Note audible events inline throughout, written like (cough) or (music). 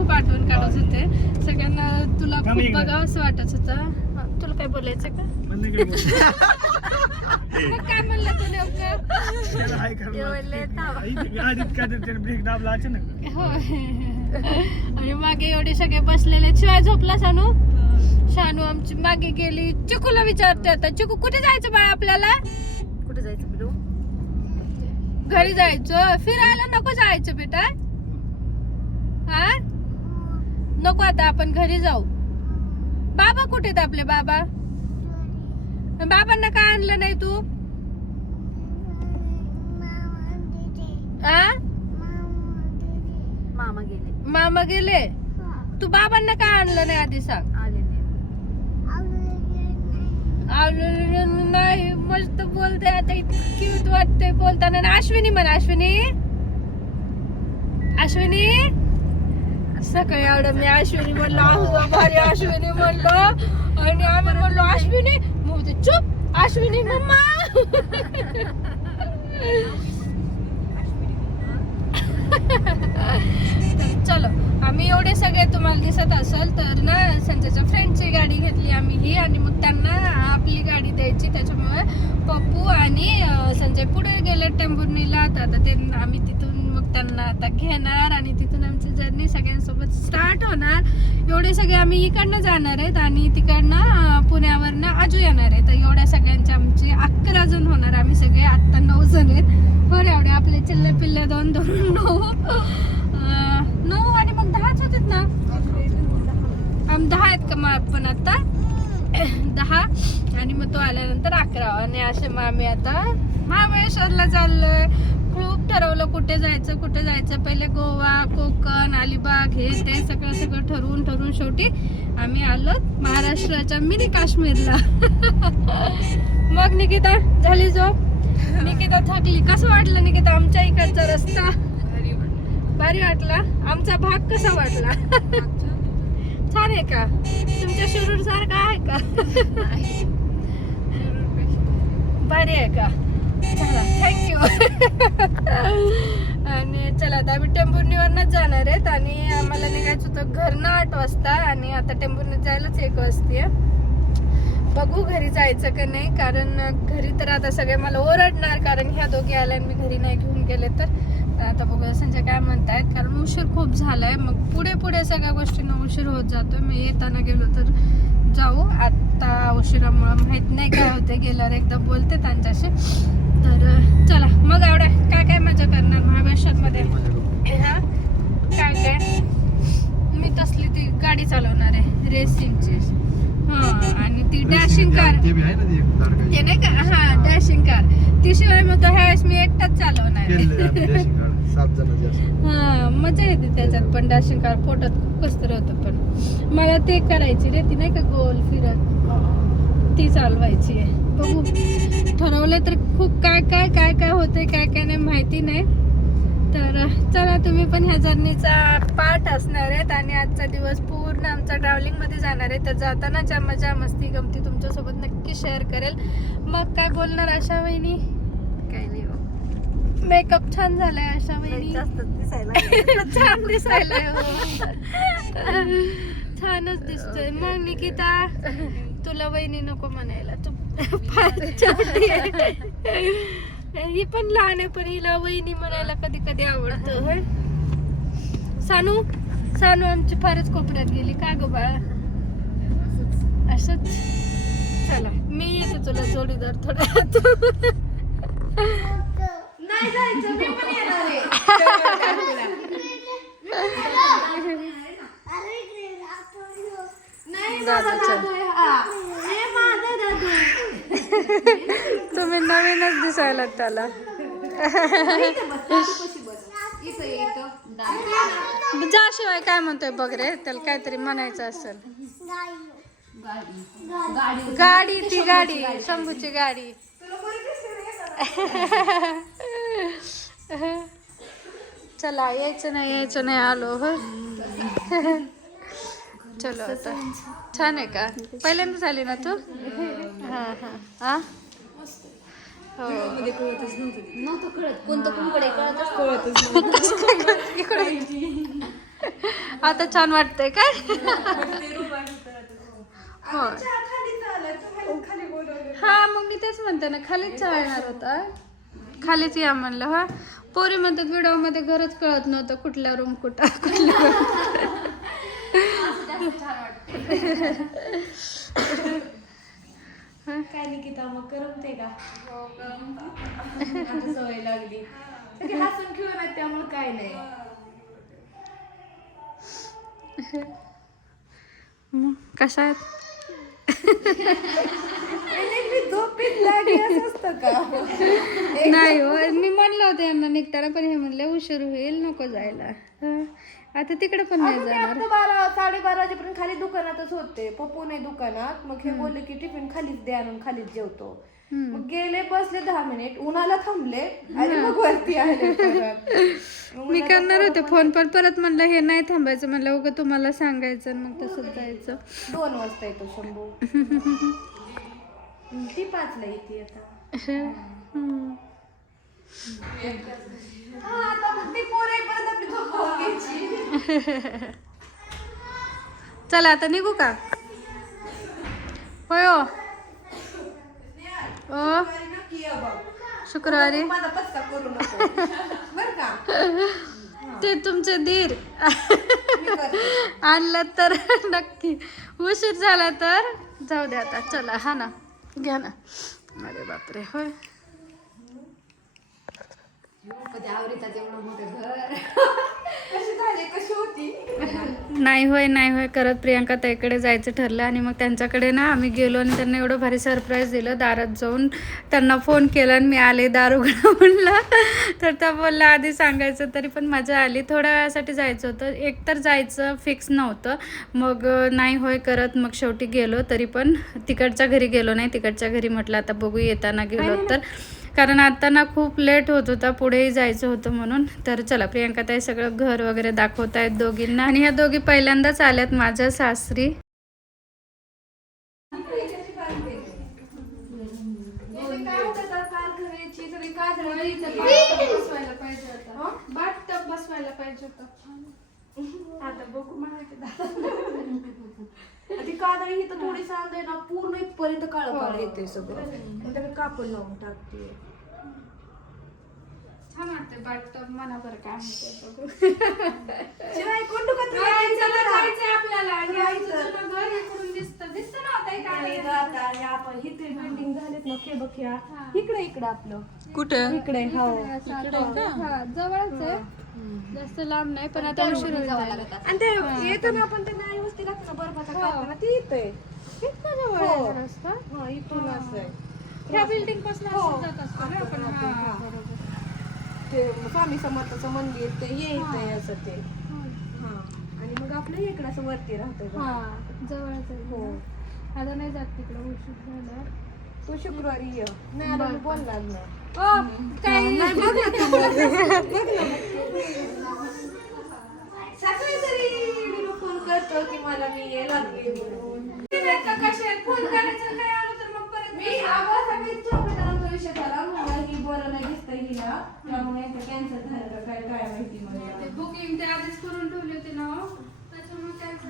खूप आठवण काढत होते. सगळ्यांना तुला खूप. बघावं असं वाटत होतं. तुला काय बोलायचं का? मग काय म्हणलं तू नेमकं? गाडीत काय त्याने ब्रेक दाबला अचानक. होय. आणि मागे एवढे सगळे बसलेले शिवाय झोपला शानू? शानू आमची मागे गेली. चिकूला विचारते आता. चिकू कुठे जायचं बाळा आपल्याला? कुठे जायचं बिलू? घरी जायचं. फिरायला नको जायचं बेटा. हा? नको आता आपण घरी जाऊ. बाबा कुठे आहेत आपले बाबा? बाबांना का आणलं नाही तू? आ? मामा गेले. मामा गेले? तू बाबांना का आणलं नाही आधी सांग. आले नाही. मस्त बोलते आता इतकी क्यूट वाटते बोलताना. अश्विनी म्हण अश्विनी? अश्विनी? सकाळी आवडं मी अश्विनी म्हणलो आहो भारी अश्विनी म्हणलो. आणि आम्ही म्हणलो अश्विनी? मग चुप अश्विनी मम्मा. तर चलो आम्ही एवढे सगळे तुम्हाला दिसत असेल तर ना संजयच्या फ्रेंडची गाडी घेतली आम्ही ही आणि मग त्यांना आपली गाडी द्यायची. त्याच्यामुळे पप्पू आणि संजय पुढे गेले टेंभुर्णीला. तर आता ते आम्ही तिथून मग त्यांना आता घेणार आणि तिथून आम्ही जर्नी सगळ्यांसोबत स्टार्ट होणार. एवढे सगळे आम्ही इकडनं जाणार आहेत आणि तिकडनं पुण्यावरनं आजू येणार आहे तर एवढ्या सगळ्यांचे आमचे अकरा जण होणार आम्ही सगळे. आत्ता नऊ जण आहेत. हो एवढे आपले चिल्ले पिल्ले दोन धरून नऊ. नऊ आणि मग दहाच होतात ना? आम दहा आहेत का मग पण आता? (clears throat) दहा. आणि मग तो आल्यानंतर अकरा. आणि असे मग आम्ही आता महाबळेश्वरला चाललोय. ठरवलं कुठे जायचं कुठे जायचं. पहिले गोवा कोकण अलिबाग हे ते सगळं सगळं ठरवून ठरवून शेवटी आम्ही आलो महाराष्ट्राच्या मिनी काश्मीरला. (laughs) मग निकिता झाली झोप? निकिता थकली. कसं वाटलं निकिता? आमच्या इकडचा रस्ता? भारी वाटला. आमचा भाग कसा वाटला? (laughs) छान आहे का? तुमच्या शिरूर सारखा आहे का? (laughs) भारी आहे का? चला थँक्यू (laughs) आणि चला आता आम्ही टेंभुर्णीवरनच जाणार आहेत आणि आम्हाला निघायचं होतं घरनं आठ वाजता आणि आता टेंभुर्णीत जायलाच एक वाजते बघू घरी जायचं का नाही कारण घरी तर आता सगळे मला ओरडणार कारण ह्या दोघी आल्या आणि मी घरी नाही घेऊन गेले तर. आता बघूया संजय काय म्हणतायत कारण उशीर खूप झालाय. मग पुढे पुढे सगळ्या गोष्टींना उशीर होत जातोय. मी येताना गेलो तर जाऊ. आता उशिरामुळं माहीत नाही काय होते गेल्यावर एकदा बोलते त्यांच्याशी. तर चला मग आवड्या काय काय मजा करणार महाबळेश्वरमध्ये? काय काय? मी तसली ती गाडी चालवणार आहे रेसिंगची हा आणि ती डॅशिंग कार ते नाही का? हा डॅशिंग कार ती शिवाय मग तो ह्यावेळेस मी एकटाच चालवणार आहे. हा मजा येते त्याच्यात पण डॅशिंग कार पोटात खूप कसतर होतं पण. मला ते करायची रे ती नाही का गोल फिरत? ती चालवायची आहे. बघू. ठरवलं तर खूप काय काय काय काय होतंय काय काय नाही माहिती नाही. तर चला तुम्ही पण ह्या जर्नीचा पार्ट असणार आहेत आणि आजचा दिवस पूर्ण आमचा ट्रॅव्हलिंगमध्ये जाणार आहे. तर जातानाच्या मजा मस्ती गमती तुमच्यासोबत नक्की शेअर करेल. मग काय बोलणार आशा वहिनी? काही नाही हो. मेकअप छान झालाय आशा लई वहिनी (laughs) छान दिसायला छानच दिसतोय. मग निकिता तुला वहिनी नको म्हणायला. ही पण लहान आहे पण हिला वहिनी म्हणायला कधी कधी आवडतं. होय. सानू सानू आमची फारच कोपऱ्यात गेली. का ग बाळा? असंच. चला मी येते तुला जोडीदार थोडा नाही जायचं मी पण येणार आहे (laughs) नाही माझा दादू आहे हा. हे माझा दादू आहे. तुम्ही नवीनच दिसायला त्याला. जाशिवाय काय म्हणतोय बघ रे त्याला काहीतरी म्हणायचं असेल. गाडी ती गाडी शंभूची गाडी. चला यायचं नाही यायचं नाही आलो हो. चलो आता. छान आहे का? पहिल्यांदाच आली ना तू? हा हा. हा हो नव्हतं कळत. कोणतं कुंकडे कळतच (laughs) इकडे आता छान वाटतंय काय? हो हा मग मी तेच म्हणते ना खालीच चहा येणार होता. खालीच या म्हणलं हा पोरी म्हणतात व्हिडिओमध्ये घरच कळत नव्हतं कुठल्या रूम कुठं कुठल्या (laughs) (laughs) काय निकिता मग करमते का? आता सवय लागली. सगळे हसून खेळून त्यामुळे काय नाही. मग कशा नाही हो मी म्हणलं होतं यांना निघताना पण हे म्हणले उशीर होईल नको जायला. हा. आता तिकडे पण नाही जाणार. बारा साडेबारा वाजेपर्यंत खाली दुकानातच होते. पप्पू नाही दुकानात. मग हे बोलले की टिफिन खालीच द्या आणून खालीच जेवतो. मग गेले बसले दहा मिनिट. उन्हाला थांबले आणि मग वरती आले (laughs) मी करणार होते फोन पण परत म्हणलं हे नाही थांबायचं. म्हणलं उगं तुम्हाला सांगायचं मग तसंच जायचं. दोन वाजता येतो शंभू. (laughs) ती पाचला येते आता. चला आता निघू का? होय हो. ओ शुक्रवारी. ते तुमचे धीर. आणलं तर नक्की. उशीर झाला तर जाऊ दे आता. चला हा ना. घ्या ना. अरे बापरे होय. कधी आवडीतात एवढं मोठं घर. कशी झाली? कशी होती? नाही होय नाही होय. करत प्रियांका ताईकडे जायचं ठरलं आणि मग त्यांच्याकडे ना आम्ही गेलो आणि त्यांना एवढं भारी सरप्राईज दिलं. दारात जाऊन त्यांना फोन केला आणि मी आले दार उघडा (laughs) म्हणला. तर त्या बोलल्या आधी सांगायचं तरी पण मजा आली. थोड्या वेळासाठी जायचं होतं. एक तर जायचं फिक्स नव्हतं. मग नाही होय करत. मग शेवटी गेलो. तरी पण तिकडच्या घरी गेलो नाही. तिकडच्या घरी म्हटलं आता बघू येताना गेलो तर. कारण आता ना खूप लेट होत होता पुढेही जायचं होतं म्हणून. तर चला प्रियांका ताई सगळं घर वगैरे दाखवत आहेत दोघींना. आणि ह्या दोघी पहिल्यांदाच आल्यात माझ्या सासरी. बसवायला पाहिजे होता आता बघू ती कादळी ही तर थोडी सांग ना पूर्ण इथपर्यंत काळं काळ येते सगळं. मग त्याला कापड लावून टाकते. छान वाटते बाट मना बरं काय म्हणते बघू. शिवाय कोण डुकत जायचंय आपल्याला. आणि जायचं. आमचं जुनं घर इकडून दिसतं. दिसतं ना आता इथं आणि आलं. आता आणि आपण इथे बिल्डिंग झालेत ना के बघ्या. इकडे इकडे आपलं. कुठं? इकडे हो. हा, जवळच आहे. जास्त लांब नाही पण आता उशीर. आणि ते येतो ना आपण ते नाही वस्ती लागतो कापड ती येते इतकं जवळ आहे हा रस्ता? हा इथून असं. ह्या बिल्डिंगपासून हो. असं जात असतो ना आपण. हा, हा. बरोबर. ते स्वामी समर्थाचं मंदिर ते येत असं ते. हा. आणि मग आपलं इकडं असं वरती राहतं हा जवळच आहे हो. आता नाही जात तिकडं उशीर झाला तू शुक्रवारी ये. नाही आलं मी बोलणार नाही. सकाळी तरी फोन करतो की मला मी ये लागले म्हणून. फोन करायचं नाही आलं तर मग परत मी आवाज आम्ही विषय झाला बरं हिला त्यामुळे कॅन्सर झालं का काय काय माहिती मला ते बुकिंग ते आधीच करून ठेवली होती ना हो. त्याच्यामुळे कॅन्सल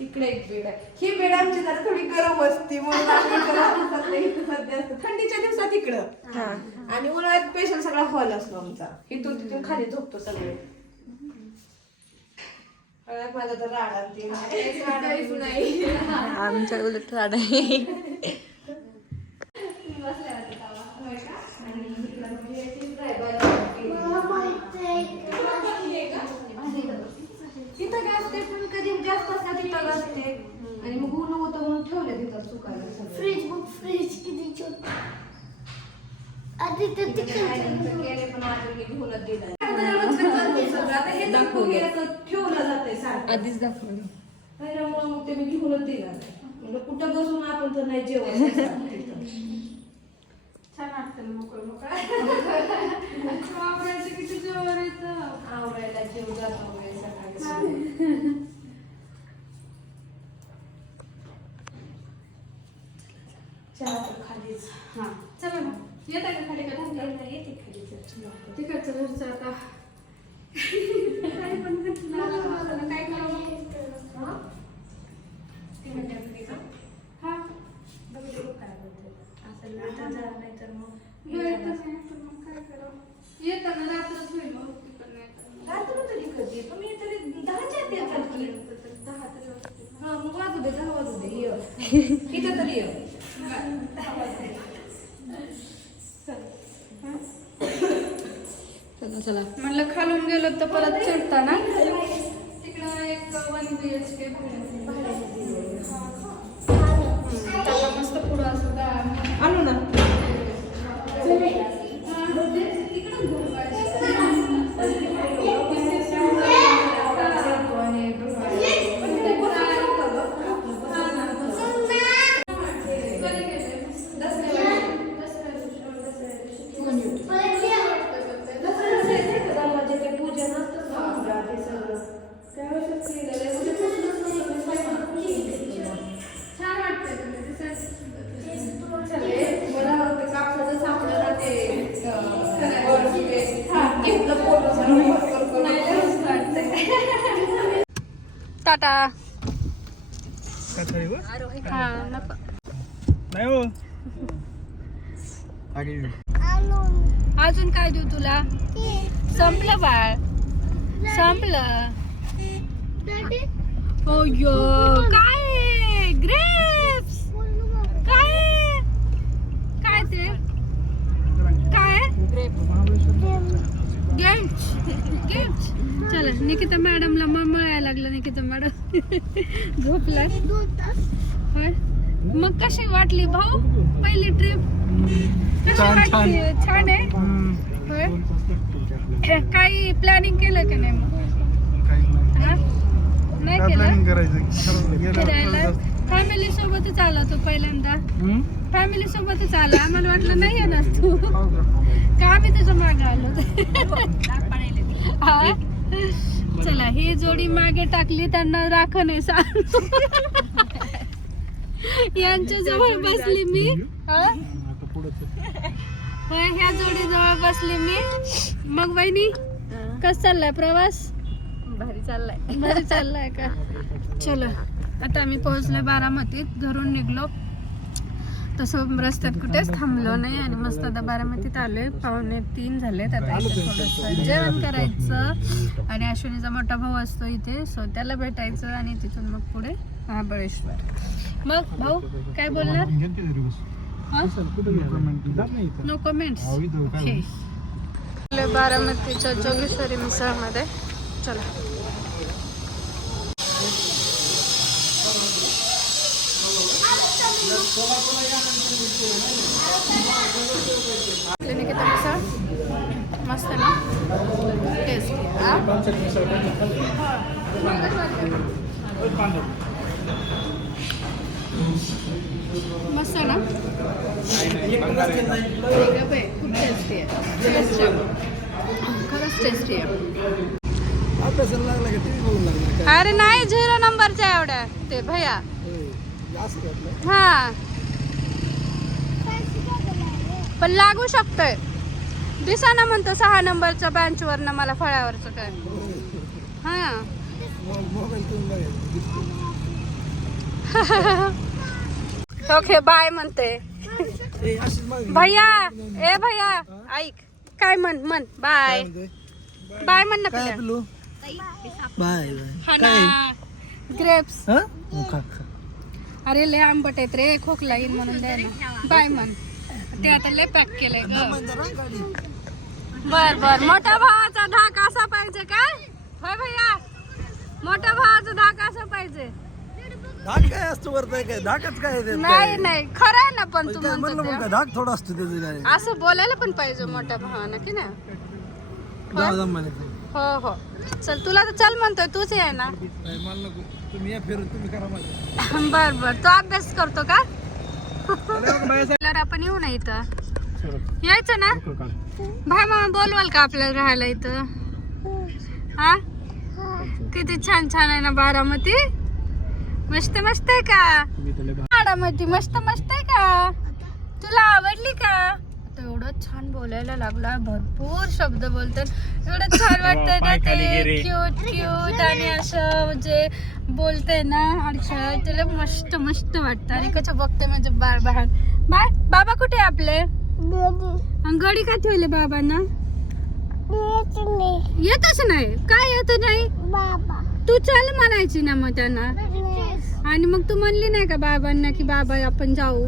इकडे एक बेड आहे. ही बेड आमची जरा थोडी गरम असते म्हणून आम्ही (laughs) इथं सध्या असतं. थंडीच्या दिवसात इकडं. आणि उन्हाळ्यात स्पेशल सगळा हॉल असतो आमचा. इथून तिथून खाली झोपतो सगळे. माझा तर राड आमच्या उलट राड आहे तिथं गॅस ते पण कधी जास्त असतात तिथं असते आणि मग ऊन सगळं फ्रीज बुक फ्रीज किती छोट गेले पण मी घेऊनच दिलं आता हे दाखवू हे असं ठेवलं जातंय सारखं आधीच दाखवलं. त्याच्यामुळे मग ते मी घेऊनच दिलं नाही म्हणलं कुठं बसून आपण तर नाही जेवण छान वाटतं ना मोकळं मोकळं. (laughs) वापरायचं किती जोर येतं आवरायला जेव जातो वगैरे सकाळी चहा तर खालीच हा चला ना. येता का खाली का थांबता? येते तिकडचं घरचं आता. काय पण करावं? हा? ते म्हणते का? हा बघ काय बोलते. असं लाटा जरा नाही तर मग मग काय करावं? येताना रात्रच होईल येताना. रात्र तरी कधी पण मी तरी दहाच्या दहा तरी. हा मग वाजू दे दहा वाजू दे इथं तरी ये. चला चला. म्हणलं खालून गेलो तर परत चढताना तिकडं एक वन बी एच के त्याला मस्त पुढं असं आणू ना. हा नको. नाही हो. अजून काय देऊ तुला? संपलं बाळ. संपलं. ओ यो काय ग्रेप्स काय काय ते? काय गेम्स गेम्स चला निकिता मॅडमला मळायला लागलं निकिता मॅडम. (laughs) झोपला मग कशी वाटली भाऊ पहिली ट्रिप कशी छान, वाटली? छान. आहे? होय? काही प्लॅनिंग केलं की नाही मग? हा? नाही केलं? फिरायला? फॅमिली सोबतच आला तो पहिल्यांदा. फॅमिली सोबतच आला. आम्हाला वाटलं नाही येणार तू. का? आम्ही तुझ्या मागे आलो? हा? चला ही जोडी मागे टाकली त्यांना राख नाही सांग. यांच्या जवळ बसली मी. हा? होय ह्या जोडी जवळ बसली मी. मग वहिनी कस चाललाय प्रवास? भारी चाललाय. बरं चाललाय का? चलो आता आम्ही पोहोचलो बारामतीत. घरून निघलो. तसं रस्त्यात कुठेच थांबलो नाही आणि मस्त आता बारामतीत आलोय. पावणे तीन झाले आता थोडंसं जेवण करायचं. आणि अश्विनीचा मोठा भाऊ असतो इथे सो त्याला भेटायचं आणि तिथून मग पुढे महाबळेश्वर. मग भाऊ काय बोलणार? नो कमेंट्स बारामतीच्या जोगेश्वरी मिसळमध्ये. चला. मस्त ना? टेस्टी मस्त आहे ना खूप टेस्टी आहे. टेस्टी आहे. खरंच टेस्टी आहे अरे नाही झिरो नंबरच्या एवढ्या. ते भैया. हा. पण लागू शकतोय. दिसा ना म्हणतो सहा नंबरच्या बेंच वरनं मला फळ्यावरचं काय. हा. (laughs) ओके बाय म्हणते. भैया ए भैया ऐक. काय म्हण म्हण. बाय. बाय म्हण ना. Bye grapes. अरे लय आंबट आहेत रे खोकला येईल म्हणून द्या ना. बाय म्हण. ते आता लय पॅक केलंय बर बर. मोठ्या भावाचा धाक असा पाहिजे काय होय भैया. मोठ्या भावाचा धाक असा पाहिजे. धाक काय असतो वरत काय? धाकच काय आहे त्यात नाही काय? नाही. खरं आहे ना पण तू काय म्हणलं म्हणतो मग काय धाक थोडा असतो त्याचं काय. असं बोलायला पण पाहिजे मोठ्या भावानं की ना जाऊ दम म्हणे. हो हो. चल तुला तर चल म्हणतोय तूच आहे ना. नाही, मला नको. तुम्ही या फिरून तुम्ही करा माझं बर बर. तो अभ्यास करतो का? आपल्याला आपण येऊ ना इथं. यायचं ना? भाई मामा बोलवाल का आपल्याला राहायला इथं? हा? किती छान छान आहे ना बारामती? मस्त मस्त आहे का? बारामती मस्त मस्त आहे का? तुला आवडली का? आता एवढं छान बोलायला लागला भरपूर शब्द बोलतात. एवढं छान (laughs) वाटतंय ना ते. क्यूट क्यूट आणि असं म्हणजे बोलते ना अडचण तुला मस्त मस्त वाटतं. आणि कसं बघते म्हणजे बार बाहेर बाय बाबा कुठे आपले? आणि गडी का ठेवले बाबांना? येतच नाही. काय येत नाही? तू चल म्हणायची ना मग त्यांना. आणि मग तू म्हणली नाही का बाबांना की बाबा आपण जाऊ.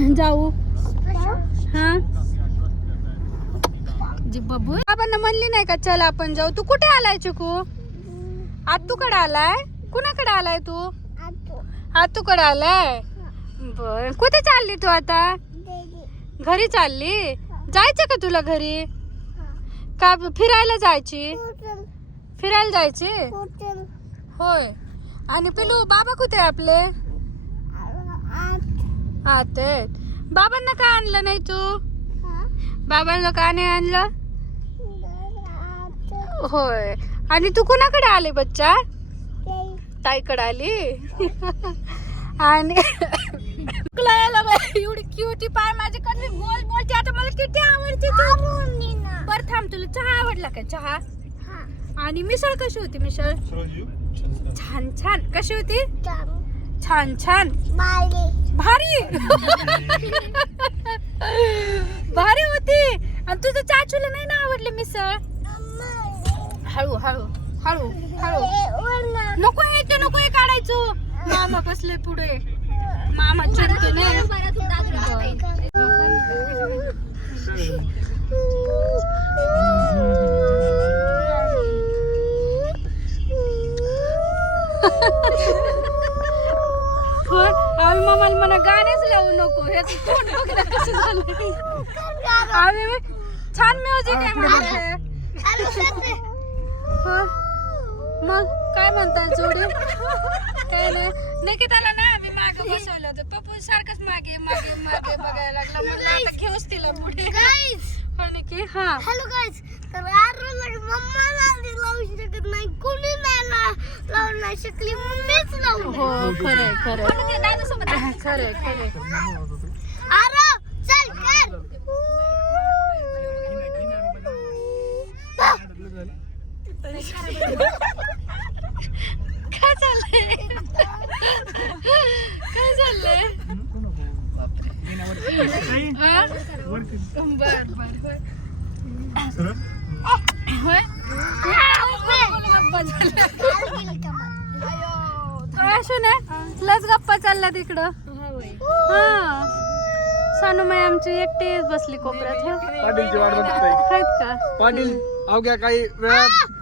(clears throat) जाऊ. हा? जी बबू बाबांना म्हणली नाही का चल आपण जाऊ. तू कुठे आलाय चिकू? आतूकडे आलाय? कुणाकडे आलाय तू? आतूकडे आलाय? बर. कुठे चालली तू आता? घरी चालली? जायचं का तुला घरी? का फिरायला जायची? फिरायला जायची? होय. आणि पिलू बाबा कुठे आहे आपले? आते बाबांना का आणलं नाही तू? बाबांना का नाही आणलं? होय. आणि तू कुणाकडे आले बच्चा? ताईकडे आली? आणि एवढी क्युटी पाय माझ्याकडे बोल बोलते. आता मला किती आवडते तू? बर थांब तुला चहा आवडला का? चहा? आणि मिसळ कशी होती मिसळ? छान छान. कशी होती? छान छान. भारी. भारी. होती. आणि तुझं चाचूला नाही ना आवडली मिसळ? हळू हळू हळू हळू. नको हे ते नको हे काढायचो. मामा बसले पुढे. मामा चिडतो नाही (laughs) (laughs) (laughs) आम्ही मामाला म्हणा गाणेच लावू नको. हे तोंड ना कसं झालं? आम्ही छान म्युझिक आहे म्हणाले होय. मग काय म्हणतात जोडी? काय नाही. निकिताला ना आम्ही मागे बसवलं होतं. पप्पू सारखंच मागे मागे मागे बघायला लागला. म्हणलं आता घेऊच तिला पुढे. हो निकी हा. हॅलो गाईज तर आरोला मम्मा लावली लावू शकत नाही. कोणी नाही ला- लावू नाही शकली. मम्मीच लावू हो खरंय खरंय. (laughs) खरंय खरंय. आरो चल कर काय चाललंय काय चाललंय हा? बर बर बर होय? ना लस गप्पा चालला तिकडं हा. सानूमाई आमची एकटीच बसली कोपऱ्यात हे. पाटीलची वाट बघतोय. आहेत का? पाटील अवघ्या काही वेळात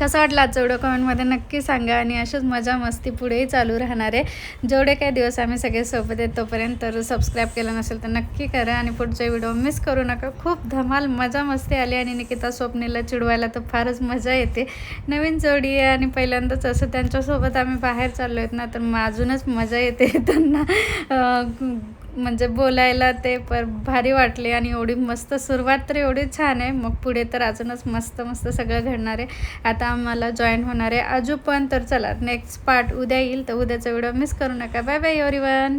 कसा वाटला आजचं व्हिडिओ कमेंटमध्ये नक्की सांगा आणि अशीच मजा मस्ती पुढेही चालू राहणार आहे. जेवढे काही दिवस आम्ही सगळे सोबत आहेत तोपर्यंत तर सबस्क्राईब केलं नसेल तर नक्की करा आणि पुढचे व्हिडिओ मिस करू नका. खूप धमाल मजा मस्ती आली आणि निकिता स्वप्नीला चिडवायला तर फारच मजा येते. नवीन जोडी आहे आणि पहिल्यांदाच असं त्यांच्यासोबत आम्ही बाहेर चाललो आहेत ना तर मग अजूनच मजा येते (laughs) त्यांना. म्हणजे बोलायला ते पर भारी वाटले आणि एवढी मस्त सुरुवात तर एवढी छान आहे. मग पुढे तर अजूनच मस्त मस्त सगळं घडणार आहे. आता आम्हाला जॉईन होणार आहे. अजू पण तर चला नेक्स्ट पार्ट उद्या येईल. तर उद्याचा व्हिडिओ मिस करू नका. Bye bye everyone